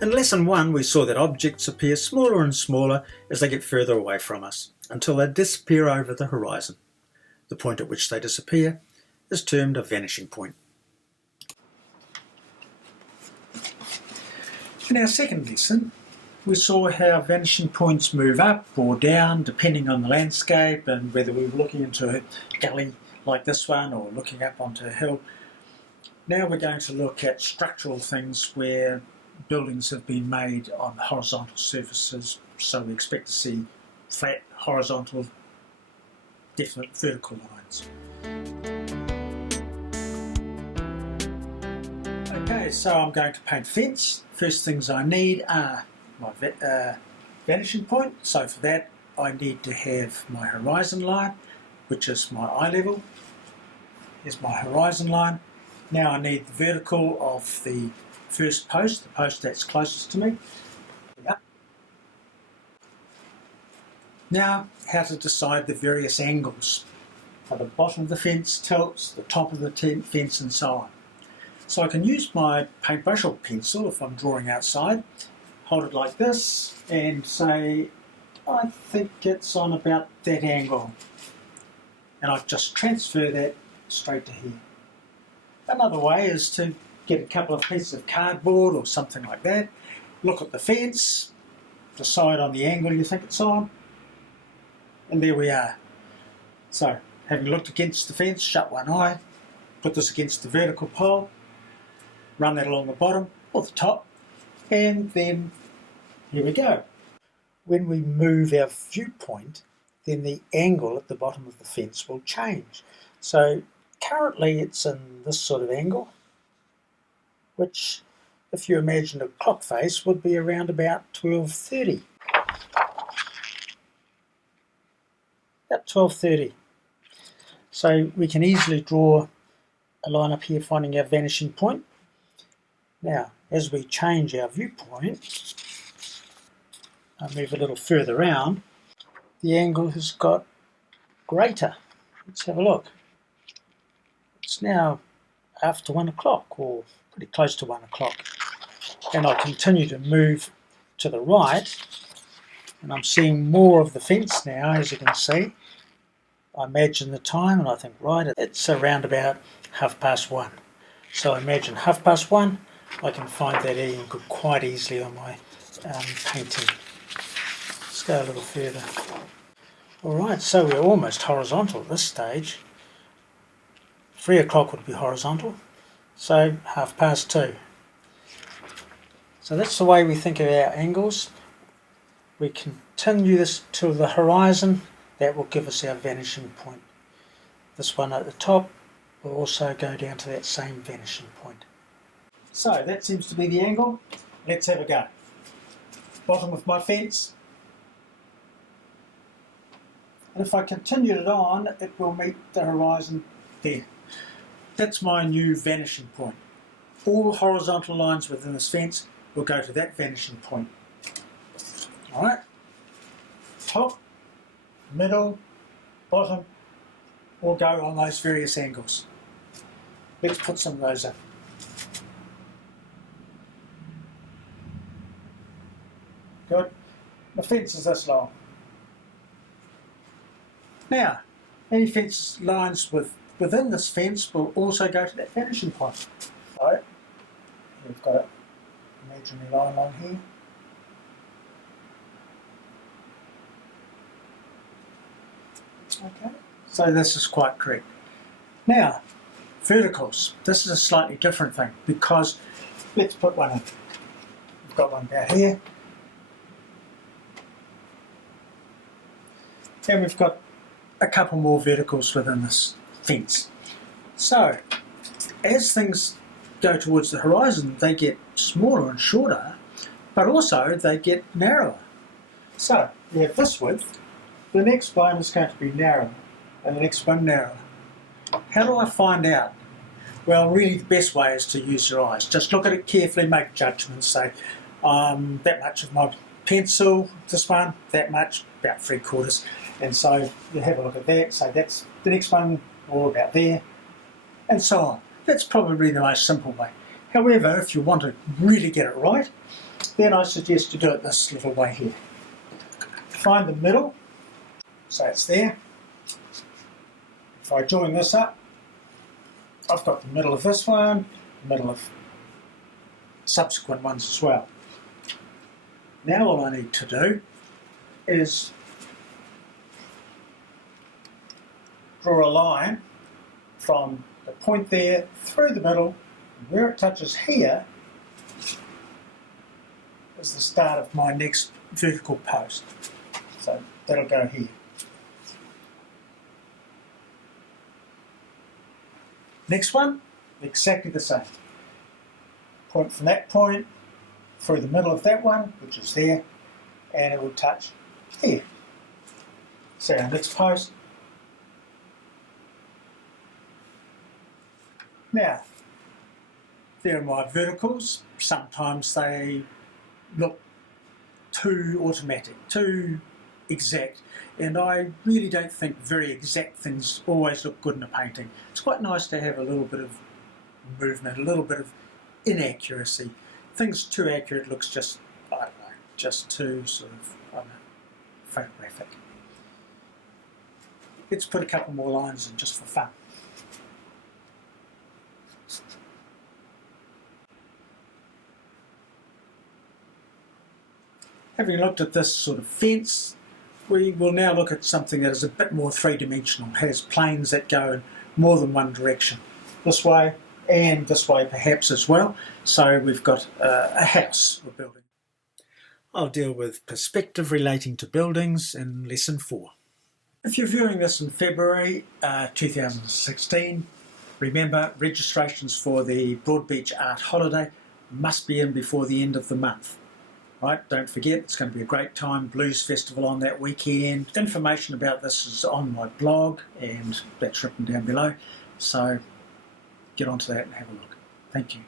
In lesson 1 we saw that objects appear smaller and smaller as they get further away from us, until they disappear over the horizon. The point at which they disappear is termed a vanishing point. In our second lesson we saw how vanishing points move up or down depending on the landscape and whether we were looking into a gully like this one or looking up onto a hill. Now we're going to look at structural things where buildings have been made on horizontal surfaces, so we expect to see flat, horizontal, definite vertical lines. Okay, so I'm going to paint a fence. First things I need are my vanishing point. So for that I need to have my horizon line, which is my eye level. Here's my horizon line. Now I need the vertical of the first post, the post that's closest to me. Now, how to decide the various angles for the bottom of the fence, tilts, the top of the fence and so on. So I can use my paintbrush or pencil if I'm drawing outside, hold it like this and say, I think it's on about that angle. And I just transfer that straight to here. Another way is to get a couple of pieces of cardboard or something like that, look at the fence, decide on the angle you think it's on, and there we are. So, having looked against the fence, shut one eye, put this against the vertical pole, run that along the bottom or the top, and then here we go. When we move our viewpoint, then the angle at the bottom of the fence will change. So currently it's in this sort of angle, which, if you imagine a clock face, would be around about 12:30. About 12:30. So we can easily draw a line up here finding our vanishing point. Now, as we change our viewpoint, I move a little further round, the angle has got greater. Let's have a look. It's now after 1 o'clock, or pretty close to 1 o'clock. And I continue to move to the right, and I'm seeing more of the fence now, as you can see. I imagine the time, and I think, right, it's around about 1:30. So I imagine 1:30, I can find that angle quite easily on my painting. Let's go a little further. Alright, so we're almost horizontal at this stage. 3 o'clock would be horizontal, so 2:30. So that's the way we think of our angles. We continue this to the horizon, that will give us our vanishing point. This one at the top will also go down to that same vanishing point. So that seems to be the angle. Let's have a go. Bottom of my fence. And if I continued it on, it will meet the horizon there. That's my new vanishing point. All horizontal lines within this fence will go to that vanishing point. Alright, top, middle, bottom, will go on those various angles. Let's put some of those in. Good. The fence is this long. Now, any fence lines within this fence will also go to that vanishing point. So, we've got an imaginary line along here. Okay, so this is quite correct. Now, verticals. This is a slightly different thing because, let's put one in. We've got one down here. And we've got a couple more verticals within this fence. So, as things go towards the horizon, they get smaller and shorter, but also they get narrower. So, we have this width, the next one is going to be narrower, and the next one narrower. How do I find out? Well, really the best way is to use your eyes. Just look at it carefully, make judgments, say, that much of my pencil, this one, that much, about 3/4. And so you have a look at that, so that's the next one, all about there, and so on. That's probably the most simple way. However, if you want to really get it right, then I suggest you do it this little way here. Find the middle, so it's there. If I join this up, I've got the middle of this one, the middle of subsequent ones as well. Now all I need to do is draw a line from the point there through the middle, and where it touches here is the start of my next vertical post. So that'll go here. Next one, exactly the same. Point from that point through the middle of that one, which is there, and it will touch here. So our next post. Now, there are my verticals. Sometimes they look too automatic, too exact, and I really don't think very exact things always look good in a painting. It's quite nice to have a little bit of movement, a little bit of inaccuracy. Things too accurate looks just, I don't know, just too sort of, I don't know, photographic. Let's put a couple more lines in just for fun. Having looked at this sort of fence, we will now look at something that is a bit more three-dimensional, has planes that go in more than one direction. This way and this way perhaps as well. So we've got a house or building. I'll deal with perspective relating to buildings in Lesson 4. If you're viewing this in February 2016, remember registrations for the Broadbeach Art Holiday must be in before the end of the month. Right, don't forget, it's going to be a great time, Blues Festival on that weekend. Information about this is on my blog, and that's written down below, so get onto that and have a look. Thank you.